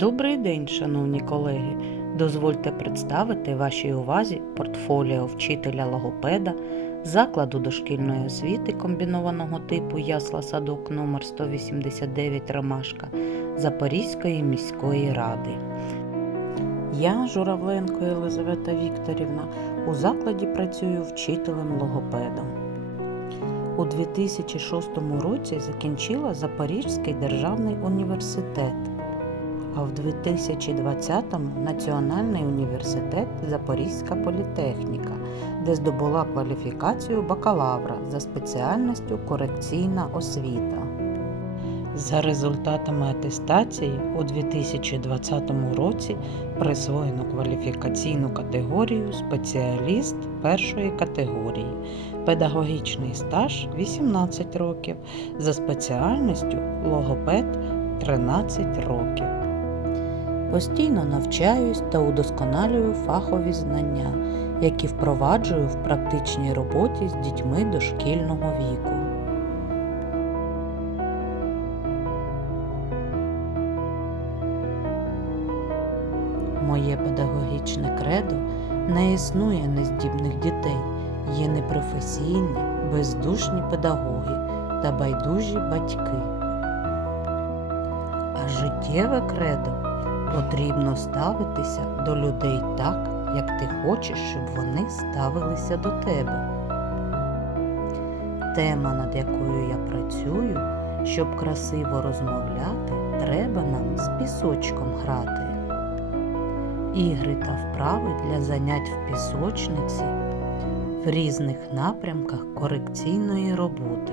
Добрий день, шановні колеги. Дозвольте представити вашій увазі портфоліо вчителя логопеда закладу дошкільної освіти комбінованого типу Ясла Садок номер 189 Ромашка Запорізької міської ради. Я, Журавленко Єлизавета Вікторівна, у закладі працюю вчителем логопедом. У 2006 році закінчила Запорізький державний університет, а в 2020-му Національний університет Запорізька політехніка, де здобула кваліфікацію бакалавра за спеціальністю корекційна освіта. За результатами атестації у 2020 році присвоєно кваліфікаційну категорію спеціаліст першої категорії, педагогічний стаж 18 років, за спеціальністю логопед 13 років. Постійно навчаюсь та удосконалюю фахові знання, які впроваджую в практичній роботі з дітьми дошкільного віку. Моє педагогічне кредо не існує нездібних дітей, є непрофесійні, бездушні педагоги та байдужі батьки. А життєве кредо потрібно ставитися до людей так, як ти хочеш, щоб вони ставилися до тебе. Тема, над якою я працюю, щоб красиво розмовляти, треба нам з пісочком грати. Ігри та вправи для занять в пісочниці в різних напрямках корекційної роботи.